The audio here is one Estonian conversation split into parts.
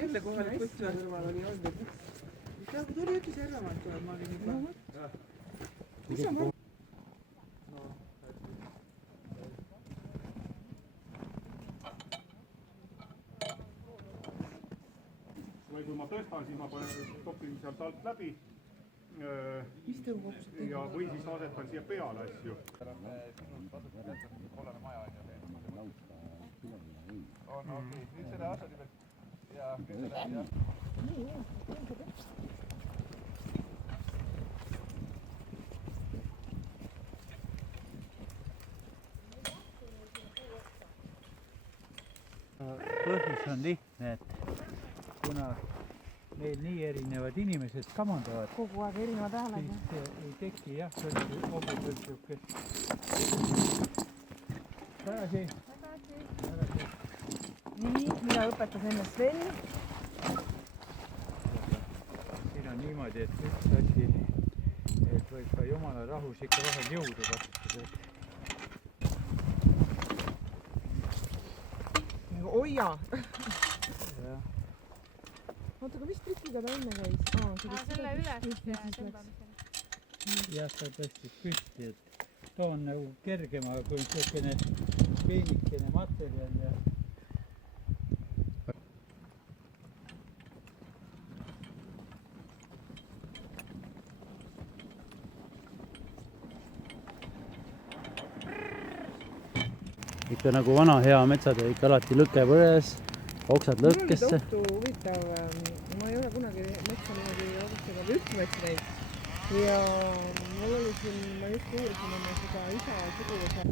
Jälle kohalik kutsua kõrval oli olnud. Kui tuli ütles Järvamaalt tuleb, ma olin juba. Kus on varm? Või kui ma tõstan, siis ma topin sealt alt läbi ja või siis asetan siia peale asju. Nüüd selle asjadi pealt ja põhjus on lihtne, et kuna meil nii erinevad inimesed kamandavad Kogu aeg erinevad hääled. siis ei teki jah, hobusel siukest. Tagasi. Nii, mida õpetas enne Sven? Siin on niimoodi, et üks asi, et võib ka jumala rahus ikka vahel jõudu kasutada. Oia! Jah. Oota, aga mis trikiga ta enne käis? Selle üles tõmbamisel. Jah, ta tõstis püsti, et too on nagu kergema, kui selline peenikene materjal ja ikka nagu vana hea metsade ikka alati lõke põles, oksad lõkkesse. Mul oli tohutu huvitav, ma ei ole kunagi metsa niimoodi alustada rühmets neid. Ja mul oli siin, ma just uurisin enne seda isa suguvõsa.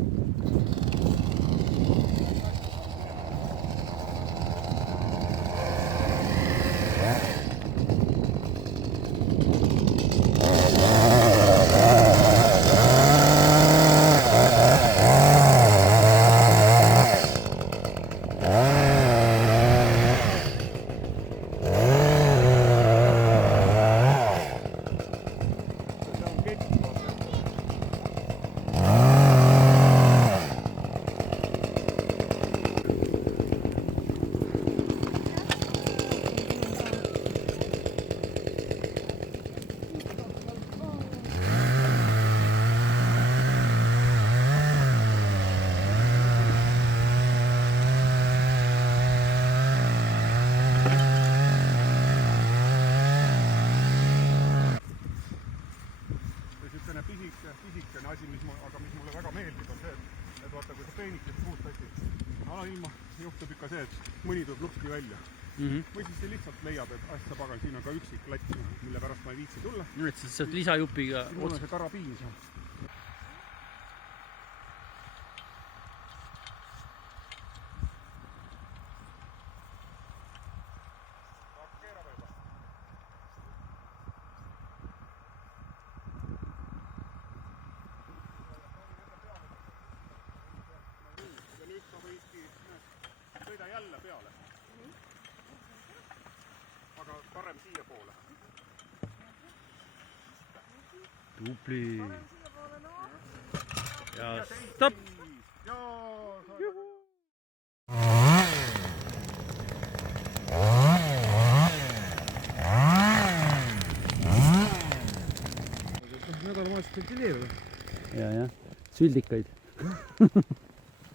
pisikene asi, mis mulle väga meeldib, on see, et vaata, kui sa peenikest puust tassid, alailma juhtub ikka see, et mõni tuleb lupsti välja. Või siis see lihtsalt leiab, et asja pagan, siin on ka üksik lats, mille pärast ma ei viitsi tulla. Nüüd siis saad lisajupiga mul on see karabiin seal. Sõida jälle peale. Aga parem siia poole. Tubli. Ja stopp! Nädalamaast on tileer. Ja. Süldikaid.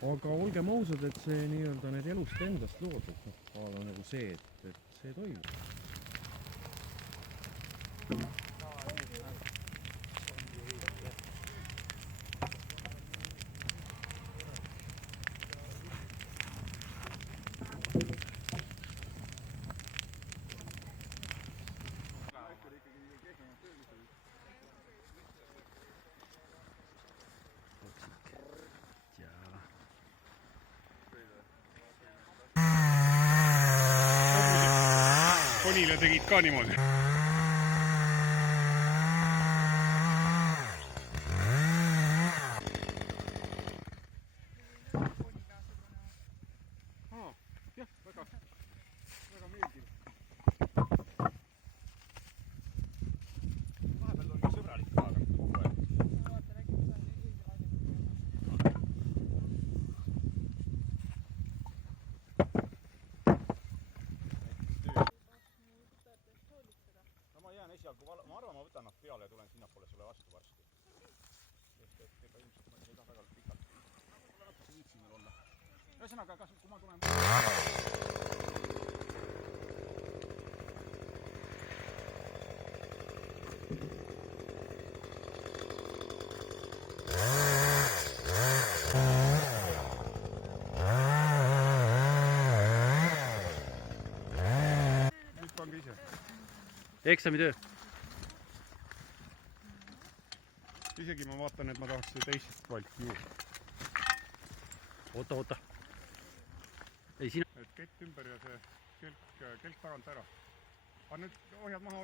Aga olgem ausad, et see nii-öelda need elust endast loodud, nagu see, et see toimub. Konile tegid ka niimoodi. Jah, väga meeldiv. aga kui ma arvan, ma võtan nad peale ja tulen sinnapoole sulle vastu varsti. Sest et ega ilmselt ma ei saa väga pikalt. Võib-olla natuke viitsin veel olla. Ühesõnaga, kas kui ma tulen... Nüüd pange ise. eksamitöö. Isegi ma vaatan, et ma tahaks teist valki juurde. Oota. Ei, sina... Et kett ümber ja see kelk tagant ära. Aga nüüd ohjad maha.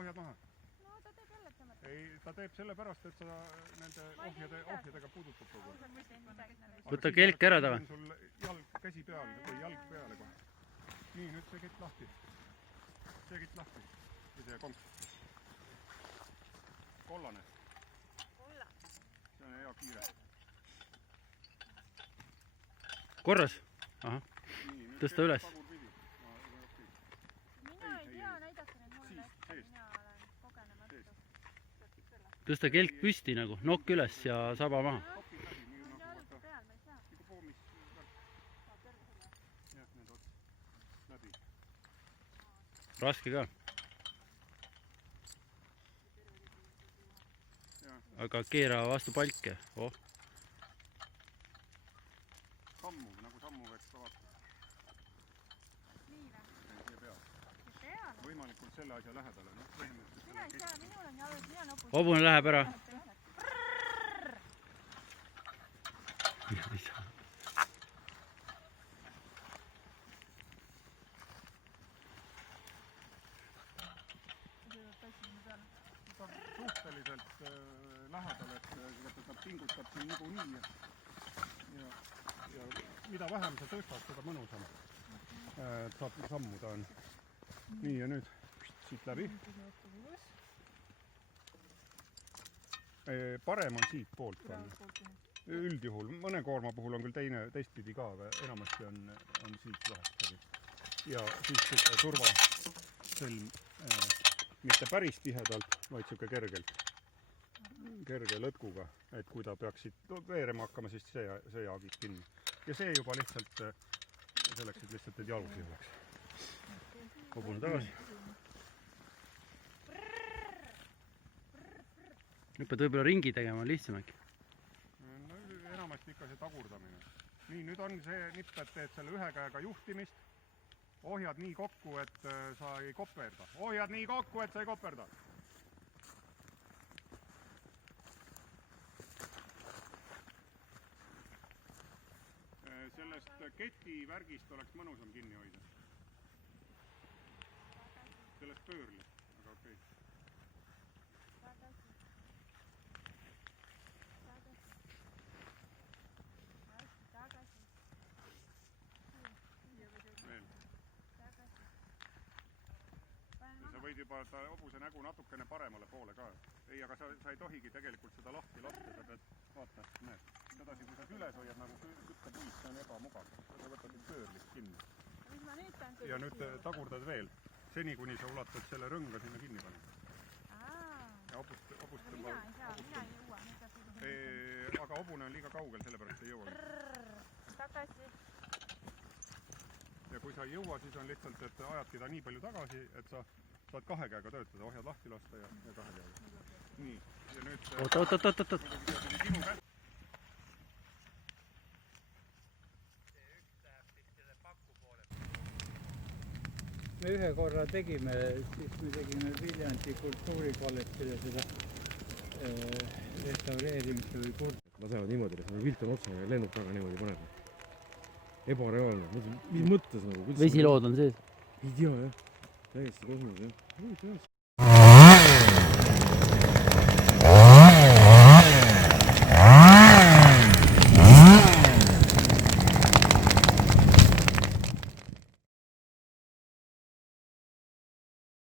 no ta teeb jälle tõmmata. Ei, ta teeb sellepärast, et sa nende ohjadega puudutad kogu. Võta kelk ära taga. Sul käsi peal või jalg peale kohe. Nii, nüüd see kett lahti. See kett lahti. Ja see konk. Kollane. See on hea kiire. Korras? Ahah. Tõsta üles. mina ei tea, näidake nüüd mulle, et mina olen kogenematu. Tõsta kelk püsti nagu, nokk üles ja saba maha. on jalg peal, ma ei saa. Raske ka. Aga keera vastu palke. Oh. Sammu, nagu sammu võiks ka vaata. Nii või? Siia peale. Peale? Võimalikult selle asja lähedale. No, põhimõtteliselt Mina ei saa, minul on jalg, mina nopus. Hobune läheb ära. Ei saa. ta on suhteliselt lähedal, et ta pingutab siin niikuinii ja mida vähem sa tõstad, seda mõnusam saab sammuda on. Nii ja nüüd siit läbi. Parem on siit poolt. Üldjuhul, mõne koorma puhul on küll teistpidi ka, aga enamasti on siit vahest läbi. Ja siis turvasõlm mitte päris tihedalt, vaid siuke kerge lõtkuga, et kui ta peaks siit veerema hakkama, siis see jaagib kinni. Ja see juba lihtsalt selleks, et lihtsalt need jalus ei oleks. Hobune tagasi. Nüüd pead võib-olla ringi tegema, lihtsam äkki. No enamasti ikka see tagurdamine. Nii, nüüd on see nipp, et teed selle ühe käega juhtimist. Ohjad nii kokku, et sa ei koperda. Ohjad nii kokku, et sa ei koperda. Sellest ketivärgist oleks mõnusam kinni hoida. Sellest pöörli, aga okei. Veel. Sa võid juba hobuse nägu natukene paremale poole ka. Ei, aga sa ei tohigi tegelikult seda lahti lasta, sa pead, vaata, näed. Sedasi, kui sa süles hoiad nagu küttepuid, see on ebamugav. Sa võtad nüüd pöörlist kinni. Mis ma nüüd pean ja nüüd tagurdad veel. Seni, kuni sa ulatad selle rõnga sinna kinni paned. Ja hobust mina ei saa, mina ei jõua. Aga hobune on liiga kaugel, sellepärast ei jõua. Tagasi. Ja kui sa ei jõua, siis on lihtsalt, et ajadki ta nii palju tagasi, et sa saad kahe käega töötada, ohjad lahti lasta ja kahe käega. Nii, ja nüüd... Oot. Me ühe korra tegime, siis me tegime Viljandi kultuuripalletile seda restaureerimist või lasevad niimoodi, et pilt on otsa ja lennub taga niimoodi paneb. Ebareaalne. Mis mõttes nagu? Vesilood on sees? Ei tea jah. Täiesti kosmos jah.